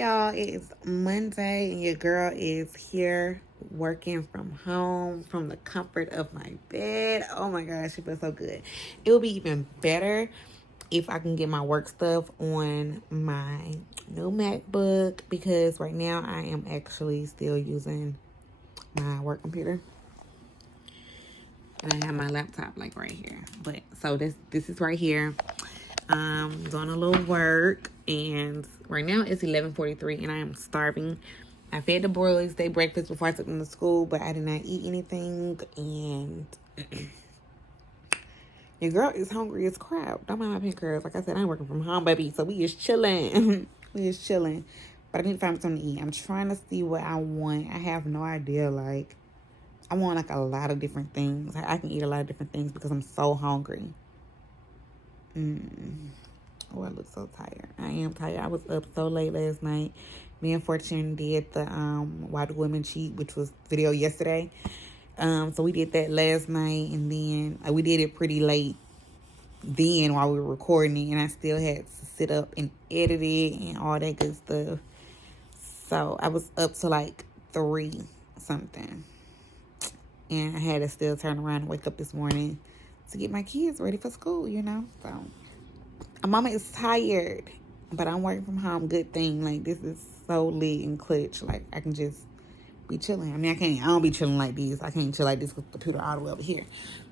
y'all? It's Monday and your girl is here working from home from the comfort of my bed. Oh my gosh, it feels so good. It will be even better if I can get my work stuff on my new MacBook, because right now I am actually still using my work computer. And I have my laptop like right here. But so this is right here. Doing a little work, and right now it's 11:43 and I am starving. I fed the boys their breakfast before I took them to school, but I did not eat anything, and your girl is hungry as crap. Don't mind my pink curls. Like I said, I'm working from home, baby, so we is chilling. We is chilling. But I need to find something to eat. I'm trying to see what I want. I have no idea. Like, I want like a lot of different things. I can eat a lot of different things because I'm so hungry. Oh, I look so tired. I am tired. I was up so late last night. Me and Fortune did the Why Do Women Cheat, which was video yesterday. So we did that last night, and then we did it pretty late then while we were recording it, and I still had to sit up and edit it and all that good stuff. So I was up to like 3 something, and I had to still turn around and wake up this morning to get my kids ready for school, you know. So my mama is tired, but I'm working from home. Good thing. Like, this is so lit and clutch. Like, I can just be chilling. I mean, I don't be chilling like this. I can't chill like this with the computer all the way over here.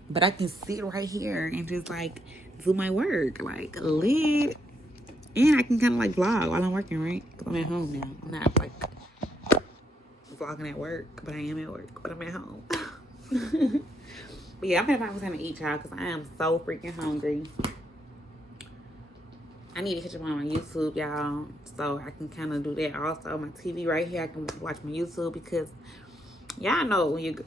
But I can sit right here and just, like, do my work. Like, lit. And I can kind of, like, vlog while I'm working, right? Because I'm at home now. I'm not, like, vlogging at work. But I am at work. But I'm at home. But, yeah, I'm going to find something to eat, y'all, because I am so freaking hungry. I need to catch up on my YouTube, y'all, so I can kind of do that. Also, my TV right here, I can watch my YouTube, because y'all know when you,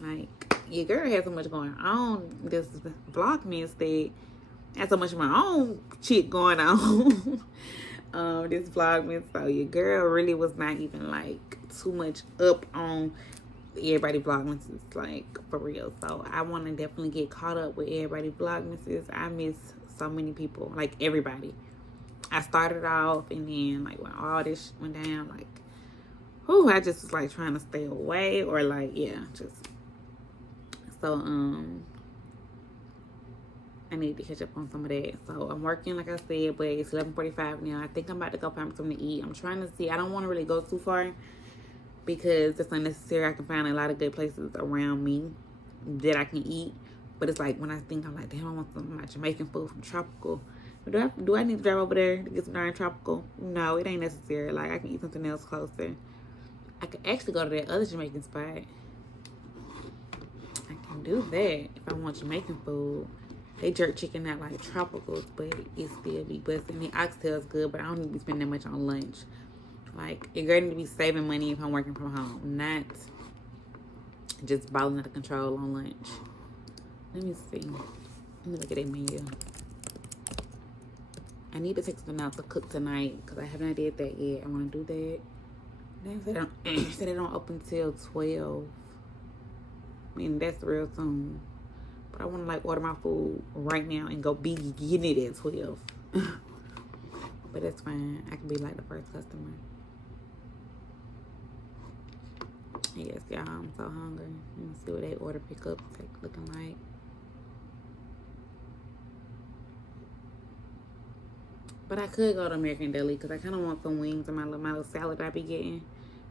like, your girl has so much going on. This Vlogmas that has so much of my own shit going on. This Vlogmas, so your girl really was not even, like, too much up on everybody Vlogmases, like, for real. So I want to definitely get caught up with everybody Vlogmases. I miss so many people, like, everybody. I started off, and then, like, when all this went down, like, whew, I just was like trying to stay away, or like, yeah, just so I need to catch up on some of that. So I'm working, like I said, but it's 11:45 now. I think I'm about to go find something to eat. I'm trying to see. I don't want to really go too far, because it's unnecessary. I can find a lot of good places around me that I can eat. But it's like, when I think, I'm like, damn, I want some of my Jamaican food from Tropical. Do I need to drive over there to get some darn Tropical? No, it ain't necessary. Like, I can eat something else closer. I could actually go to that other Jamaican spot. I can do that if I want Jamaican food. They jerk chicken out like Tropicals, but it still be busting. The oxtail is good, but I don't need to be spending that much on lunch. Like, you're going to be saving money if I'm working from home, not just balling out of control on lunch. Let me see. Let me look at that menu. I need to take something out to cook tonight, because I haven't did that yet. I want to do that. They said they don't open till 12. I mean, that's real soon. But I want to, like, order my food right now and go be getting it at 12. But that's fine. I can be like the first customer. Yes, y'all, I'm so hungry. Let me see what they order pickup looking like. But I could go to American Deli, because I kind of want some wings and my little salad I be getting.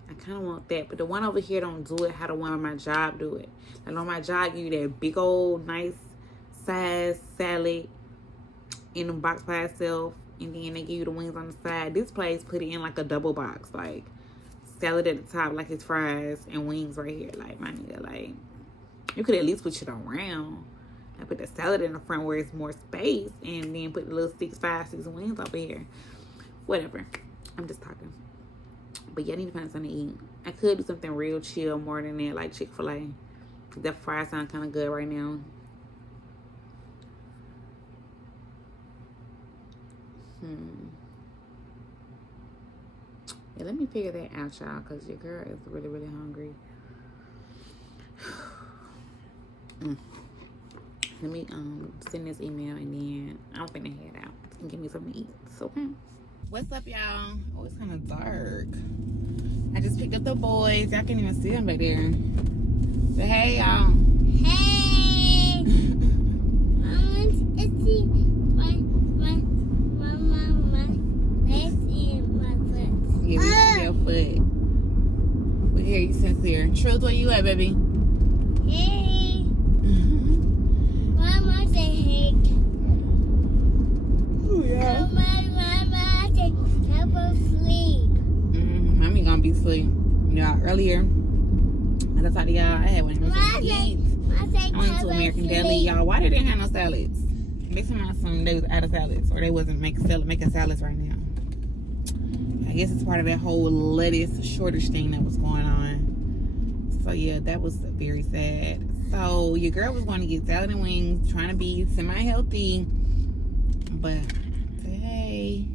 I kind of want that. But the one over here don't do it how the one on my job do it. Like, on my job, give you that big old nice size salad in the box by itself, and then they give you the wings on the side. This place put it in like a double box, like salad at the top, like it's fries, and wings right here. Like, my nigga, like, you could at least put shit around. I put the salad in the front where it's more space, and then put the little 6 wings over here. Whatever. I'm just talking. But yeah, I need to find something to eat. I could do something real chill more than that, like Chick-fil-A. That fries sound kind of good right now. Yeah, let me figure that out, y'all, because your girl is really, really hungry. Let me send this email and then I'm finna head out and get me something to eat. So, okay. What's up, y'all? Oh, it's kind of dark. I just picked up the boys. Y'all can't even see them back there. Say hey, y'all. Hey! It's my legs in my foot. Yeah, we see your foot. We hear you sincere. Truth, where you at, baby? Hey! Mama say hey. Oh, yeah. Mama say help us sleep. Mommy gonna be asleep. Y'all, earlier, as I talked to y'all, I had one of them to eat. I went to American Deli. Y'all, why they didn't have no salads? They said they was out of salads, or they wasn't making salads right now. I guess it's part of that whole lettuce shortage thing that was going on. So yeah, that was very sad. So your girl was going to get salad and wings, trying to be semi-healthy, but hey,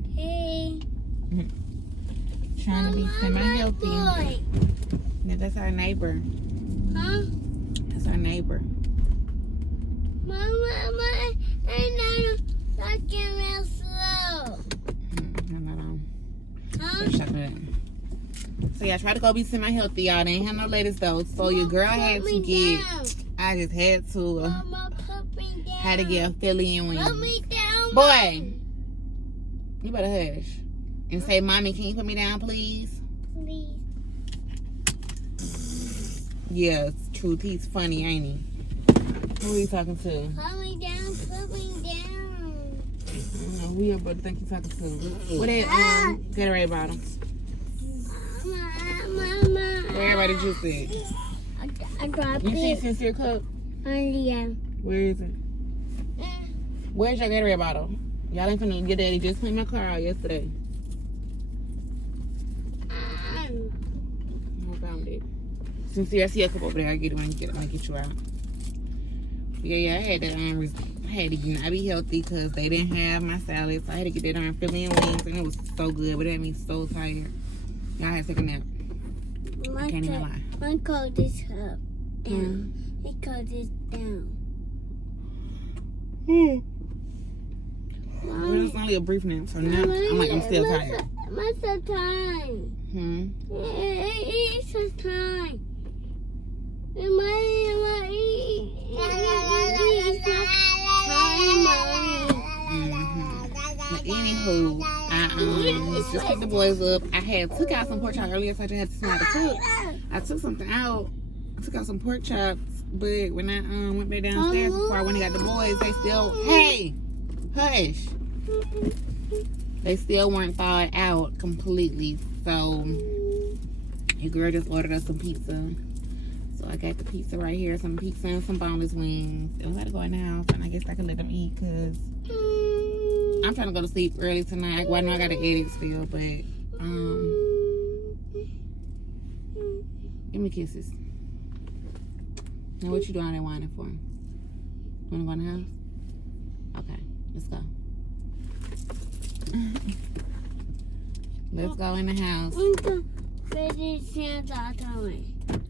trying to be semi-healthy. Yeah, that's our neighbor. Huh? That's our neighbor. Mama, I'm talking real slow. Huh? So yeah, I tried to go be semi-healthy, y'all. They ain't have no lettuce though. So your girl had to get. I just had to. Mama, put me down. Had to get a Philly and wings. Put me down, Boy, you better hush and say, "Mommy, can you put me down, please?" Please. Yeah, it's truth. He's funny, ain't he? Who are you talking to? Put me down. Put me down. I don't know who your brother think you talking to. What that Gatorade bottle? Mama. Where everybody juice at? I dropped You see it. Sincere Cup? Yeah. Where is it? Where's your Gatorade bottle? Y'all ain't finna get daddy. Just cleaned my car out yesterday. I found it. Sincere, I see a cup over there. I get it when I get you out. Yeah, I had to not be healthy because they didn't have my salad. So I had to get that on Philly and wings, and it was so good, but it had me so tired. Y'all had to take a nap. I can't even lie. I called this up down. I called this down. Well, it was only a brief nap, so now I'm still tired. What's the time? It's the time. But anywho, I just picked the boys up. I took out some pork chops earlier, so I just had to smell the cook. I took something out. I took out some pork chops, but when I went back downstairs before I went and got the boys, they still hush. They still weren't thawed out completely. So your girl just ordered us some pizza. So I got the pizza right here, some pizza and some boneless wings. And we gotta go in the house, and I guess I can let them eat because I'm trying to go to sleep early tonight. Well, I know I gotta edit still, but give me kisses. Now what you doing there whining for? Wanna go in the house? Okay, let's go. Let's go in the house.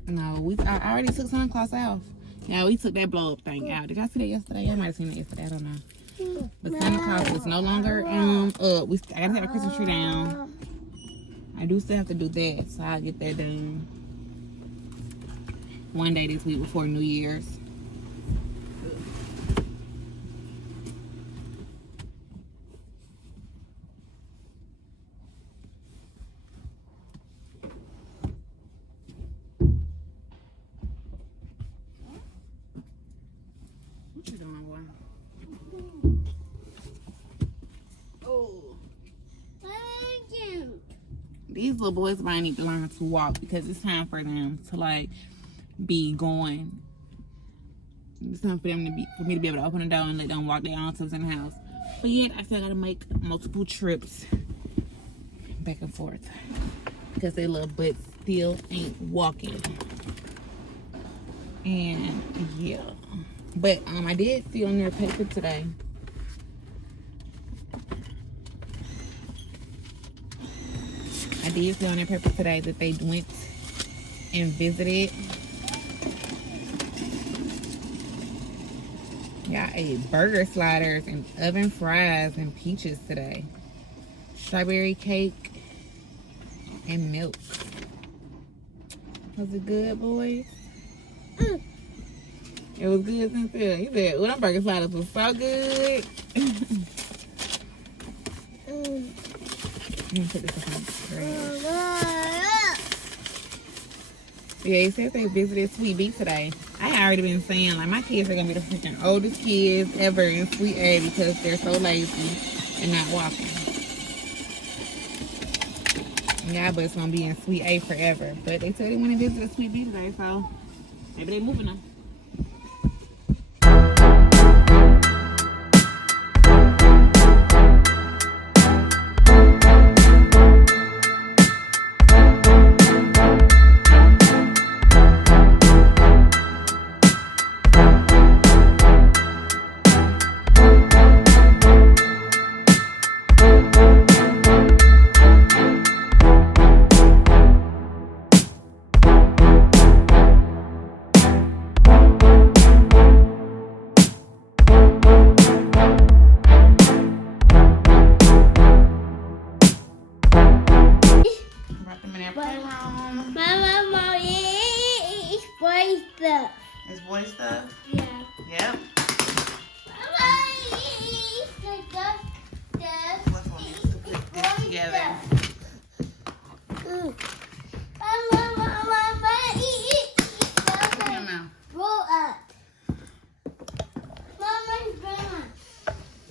No, I already took Santa Claus off. Yeah, we took that blow up thing out. Did y'all see that yesterday? I might have seen it yesterday. I don't know. But Santa Claus is no longer up. I gotta have a Christmas tree down. I do still have to do that, so I'll get that done one day this week before New Year's. What you doing, boy? These little boys might need to learn to walk because it's time for them to like be going. It's time for them for me to be able to open the door and let them walk their own selves in the house. But yet I still gotta make multiple trips back and forth because their little butts still ain't walking. And yeah, but I did see on their paper today. I did see on their paper today that they went and visited. Y'all ate burger sliders and oven fries and peaches today. Strawberry cake and milk. Was it good, boys? It was good, Cynthia. You said, them burger sliders was so good. Let me put this on the trash. Yeah, he said they visited Sweet B today. I had already been saying, like, my kids are going to be the freaking oldest kids ever in Sweet A because they're so lazy and not walking. Yeah, but it's going to be in Sweet A forever. But they said they went and visited Sweet B today, so maybe they're moving them. It's boy stuff? Yeah. Yep. What's one needs to put this together? Roll up. Mama's grandma.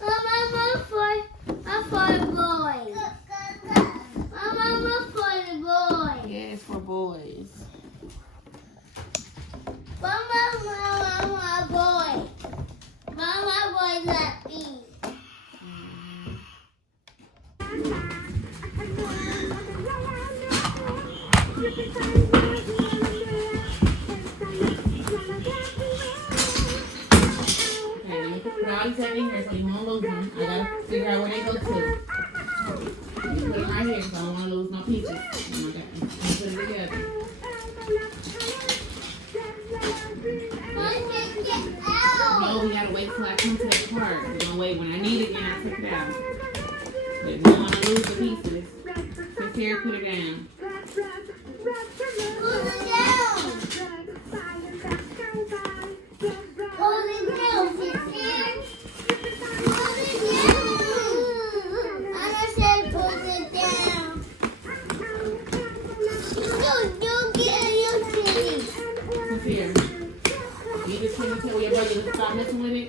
Mama for the boys. Mama for the boys. Yeah, it's for boys. Mama boy. Mama boy let me. Put all these in here so you won't lose them. I gotta figure out where they go to. You put them right here so I don't want to lose no peaches. Oh my God. Put it together. No, we gotta wait till I come to that part. We're gonna wait. When I need it, then I take it out. But if you don't want to lose the pieces, just here, put it down. Hold it down. Hold it down, sister. Hold it down. I said hold it down. Don't get your kitty. What's here? You just can't tell your brother to stop messing with it.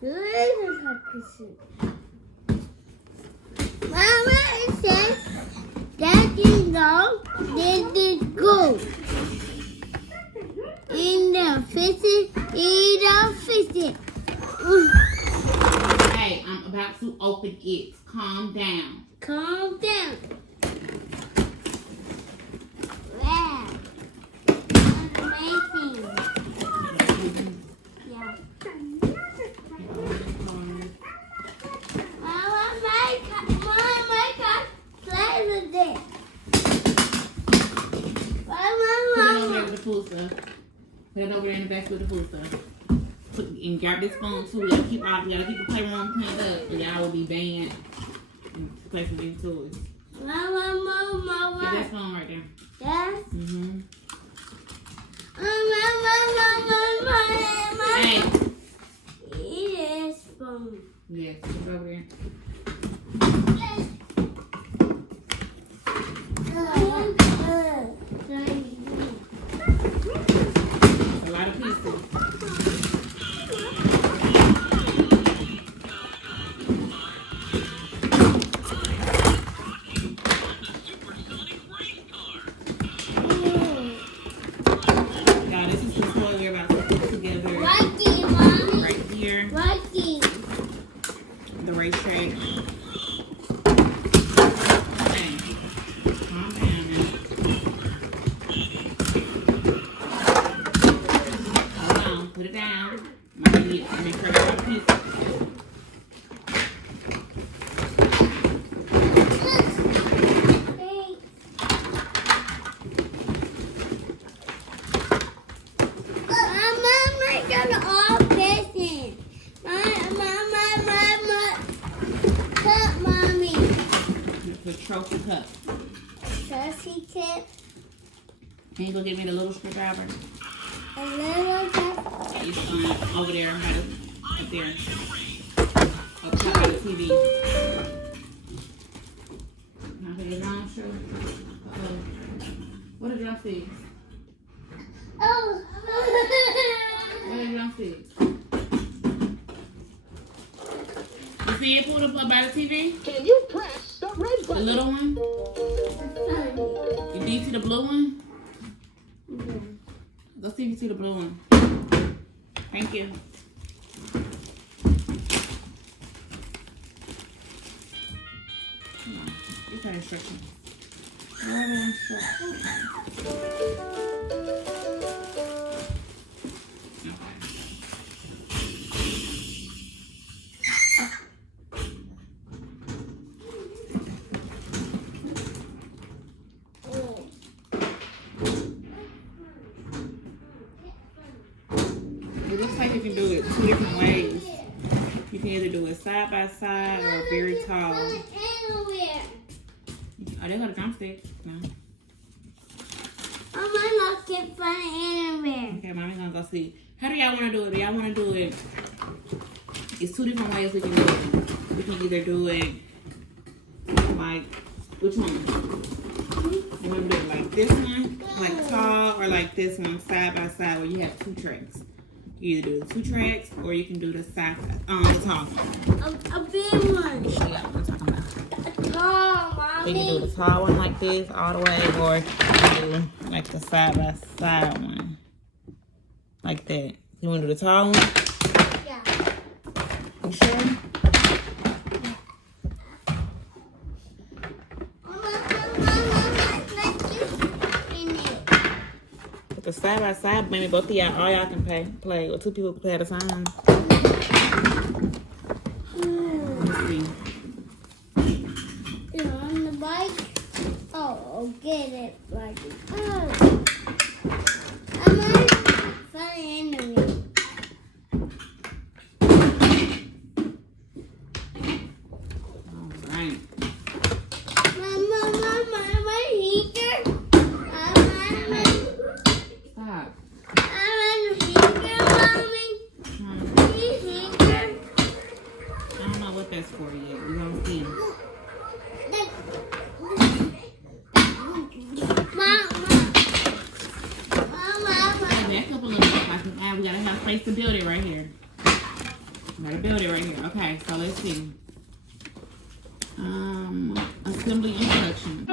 Who's talking to? Mama says, Daddy, no, let it go. In the fishing, Hey, I'm about to open it. Calm down. Calm down. Wow. Amazing. Yeah. Mama, my cat play with it. Put it over there with the food stuff. Put it over there in the basket with the food stuff. And grab this phone too. You gotta keep the playroom cleaned up, or y'all will be banned and play some big toys. Mama. Get that phone right there. Yes. Mm-hmm. Mama. Hey. It is phone. Yes, put it over there. A lot of pieces. Now this is the toy we're about to put together. Rocky, Mommy. Right here. Rocky. The racetrack. Okay. Calm down now. Hold on. Put it down. Make sure I got a piece. trophy cup. Trophy cup. Can you go get me the little screwdriver? A little cup. It's over there, right there. Up top of the TV. Now put it on, sure. Uh-oh. What are drumsticks? Oh. What are drumsticks? You see it pulled up by the TV? Can you press the red The button? little one? Do you see the blue one? Go see if you see the blue one. Thank you. Come on. These are instructions. Where are the instructions? It looks like you can do it two different ways. You can either do it side by side or very tall. Underwear. Oh, they got a drumstick. No. I might not get fun underwear. Okay, mommy gonna go see. How do y'all want to do it? Do y'all want to do it? It's two different ways we can do it. We can either do it like, which one? You want to do it like this one, like tall, or like this one, side by side, where you have two tracks. You either do the two tracks, or you can do the side, the tall one. A big one. Show y'all what I'm talking about. A tall, You can do mommy. the tall one like this all the way, or you can do like the side by side one, like that. You want to do the tall one? Yeah. You sure? With the side by side, maybe both of y'all, all y'all can play, or two people can play at a time. Let's see. You're on the bike? Oh, I'll get it. Like, oh. I'm on fun underwear. All right. Mama, my heater. Stop. I'm on the heater, mommy. Heater. I don't know what that's for yet. We're gonna see. Hey, back up a little bit. Like we gotta have space to build it right here. We gotta build it right here. Okay, so let's see. Assembly instructions.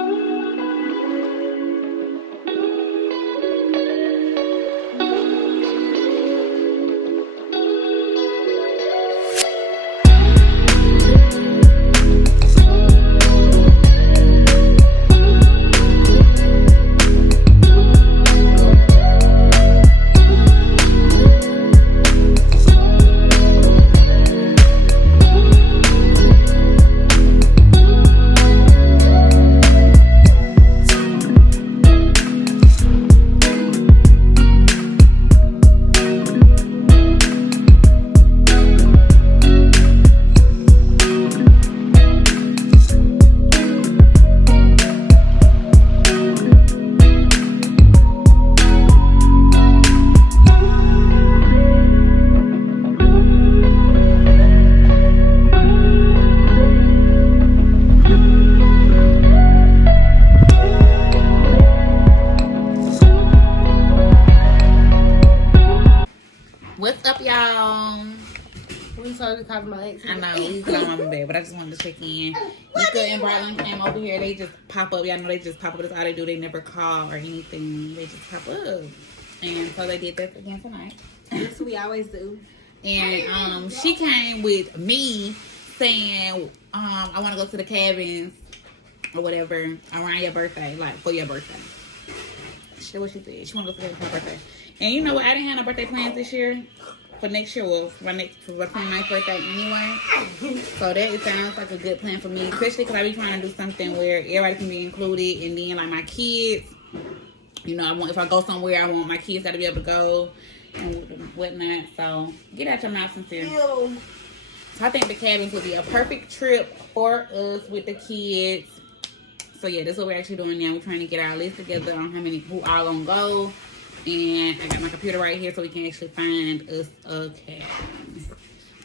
What's up, y'all? We started talking about it. I know we put on my bed, but I just wanted to check in. Nika and Brian came over here. They just pop up. Y'all know they just pop up. That's all they do. They never call or anything. They just pop up. And so they did that again tonight. That's what we always do. And she came with me saying, I want to go to the cabins or whatever around your birthday, like for your birthday. That's what she said. She want to go to the cabins for her birthday. And you know what? I didn't have no birthday plans this year. For next year, well, for my 29th birthday anyway. So that it sounds like a good plan for me, especially because I be trying to do something where everybody can be included, and then like my kids, you know, if I go somewhere, I want my kids got to be able to go and whatnot. So get out your mouth, sincere. So I think the cabins would be a perfect trip for us with the kids. So yeah, that's what we're actually doing now. We're trying to get our list together on who all gonna go. And I got my computer right here so we can actually find us a cabin.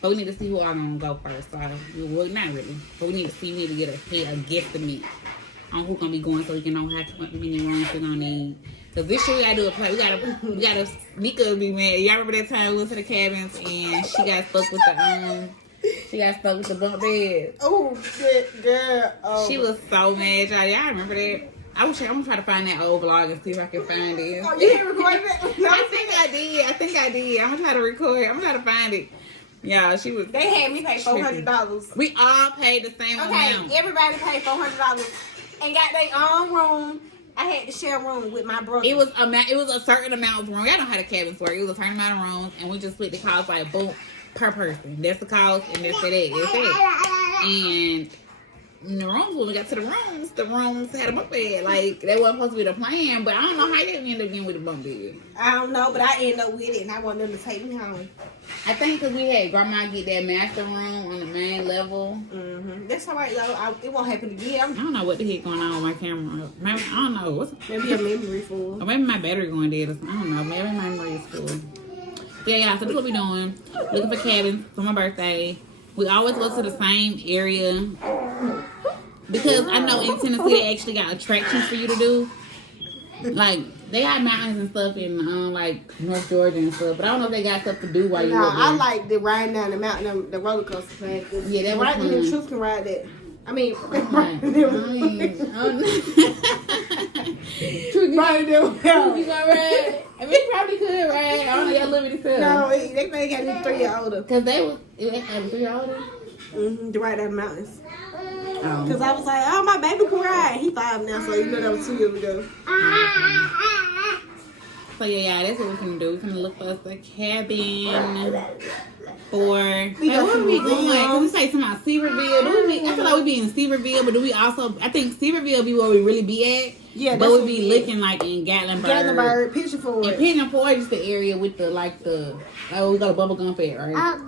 But we need to see who all gonna go first. So, well, not really. But we need to get a guesstimate on who's gonna be going so we can know how many rooms we're gonna need. Cause this year we gotta do a play. We gotta Nika be mad. Y'all remember that time we went to the cabins and she got stuck with the bunk bed. Oh shit, girl. Oh. She was so mad, y'all. Y'all remember that? I'm gonna try to find that old vlog and see if I can find it. Oh, you didn't record it? I think I did. I'm gonna try to record. I'm gonna try to find it. Yeah, she was. They had me pay $400. We all paid the same amount. Okay, everybody paid $400 and got their own room. I had to share a room with my brother. It was a certain amount of room. Y'all know how the cabins work. It was a certain amount of rooms, and we just split the cost by a boat per person. That's the cost, and that's it. And in the rooms, when we got to the rooms had a bunk bed. Like, that wasn't supposed to be the plan, but I don't know how you ended up getting with the bunk bed. I don't know, but I ended up with it, and I want them to take me home. I think because we had grandma get that master room on the main level. Mm-hmm. That's all right, though. It won't happen again. I don't know what the heck going on with my camera. Maybe, I don't know. Maybe a memory full. Or maybe my battery going dead. I don't know. Maybe my memory is full. Yeah, so that's what we're doing. Looking for cabins for my birthday. We always go to the same area. Because I know in Tennessee they actually got attractions for you to do. Like, they got mountains and stuff in like North Georgia and stuff, but I don't know if they got stuff to do while you're up there. I like the riding down the mountain, the roller coaster thing. Yeah, that was right fun. in the truth can ride that. I mean, Truth you gonna ride? I mean, you probably could ride. I don't know, y'all live with yourself. No, they got me 3 years older. Cause they had 3 years older. Mm-hmm, to ride down the mountains. Oh. Cause I was like, oh, my baby can ride. He 5 now, so you know that was 2 years ago. So yeah, that's what we're gonna do. We're gonna look for us a cabin for. Where we going? Cause we say something about Seaverville. I feel like we be in Seaverville, but do we also? I think Seaverville be where we really be at. Yeah, but we be looking like in Gatlinburg. Pigeon Forge. And Pigeon Forge is the area with the we got a bubble gum fair, right?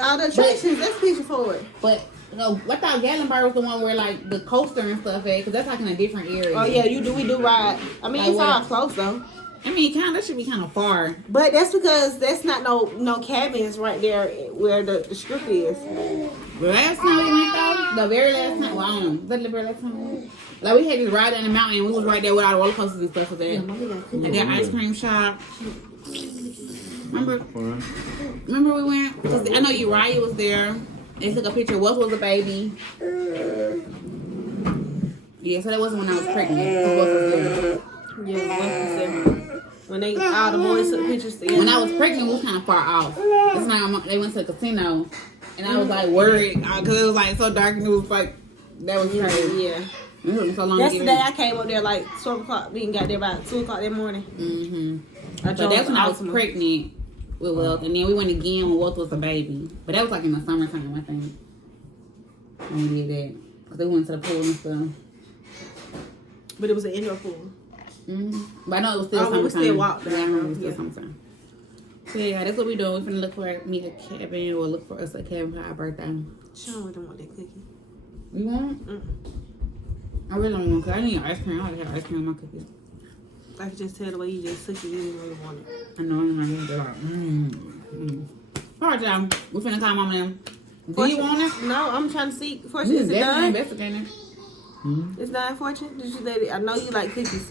All the attractions, that's Pigeon Forge. But no, I thought Gatlinburg was the one where like the coaster and stuff at, cause that's like in a different area. Oh yeah, we do ride. I mean, like it's all close though. I mean, that should be kind of far. But that's because that's not no cabins right there where the strip is. The last time we went though, the very last time, well, I don't know, was that the very last time we went? Like we had this ride down the mountain and we was right there with all the roller coasters and stuff with that. And that ice cream shop. Remember we went? Cause I know Uriah was there. They took a picture. Wolf was a baby. Yeah, so that wasn't when I was pregnant. Wolf was there. Yeah, Wolf was there. When all the boys took pictures together. When I was pregnant, we was kind of far off. This night they went to the casino, and I was like worried because it was like so dark and it was like that was crazy. Yeah. It took me so long. Yesterday I came up there like 12 o'clock. We got there about 2 o'clock that morning. Mm-hmm. But that's when I was pregnant with Wealth, and then we went again when Wealth was a baby. But that was like in the summertime, I think. When we did that, because they went to the pool and stuff. But it was an indoor pool. Mm-hmm. But I know it was still summertime. We still walked there. Yeah, I remember it was still summertime. So yeah, that's what we doing. We're finna look for me a cabin or look for us a cabin for our birthday. Sean don't want that cookie. You want? I really don't want cookies. I need ice cream. I already have ice cream on my cookies. I could just tell the way you just took it, you didn't really want it. I know I'm not gonna do it. All right, y'all. We finna call mama them. Do you want it? No, I'm trying to see. Fortune, is it done? Investigating. It's done, Fortune? Did you let it? I know you like cookies.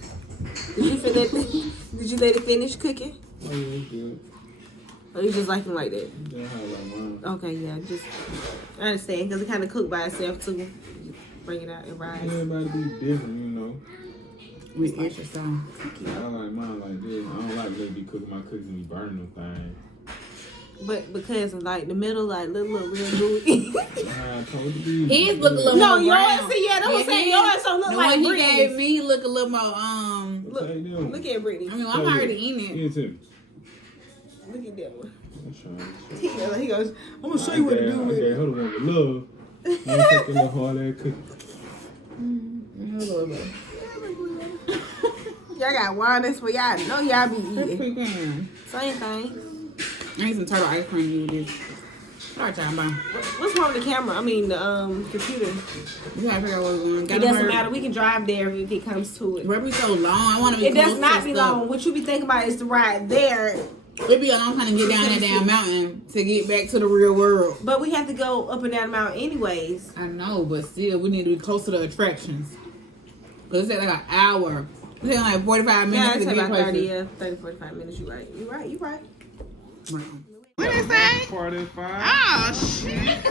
Did you let it finish cooking? Oh, yeah, it's good. Or you just like them like that? That's how I like mine. Okay, yeah, I understand, because it kind of cooked by itself, too. Bring it out and rise. Everybody be different, you know. We extra so. I like mine like this. I don't like let me cooking my cookies and be burning them things. But because of like the middle, like look real gooey. I told you. His look a little No, more yours, brown. see, yeah, that was saying yours don't look the like one he Brittany's. gave me look a little more Look at Brittany. I mean, I'm already in it. Give it to me. Look at that one. I'm trying. He goes, I'm gonna show you what to do with Okay, it. hold on with love. I'm taking the hard ass cookie. Y'all got wireless for y'all. Know y'all be eating. Pretty good. Same thing. I need some turtle ice cream to do with this. Start time, bro. What's wrong with the camera? I mean, the computer. We gotta figure out where we're going. It doesn't matter. We can drive there if it comes to it. Where be so long? I want to be It close does not to be stuff. long. What you be thinking about is the ride there. It be a long time to get down that damn mountain to get back to the real world. But we have to go up and down the mountain anyways. I know, but still, we need to be close to the attractions. Because it's like an hour. It's taking like 45 minutes Yeah, to it's get about places. 30, 45 minutes. You right. What did it say? Part of 5. Oh, shit.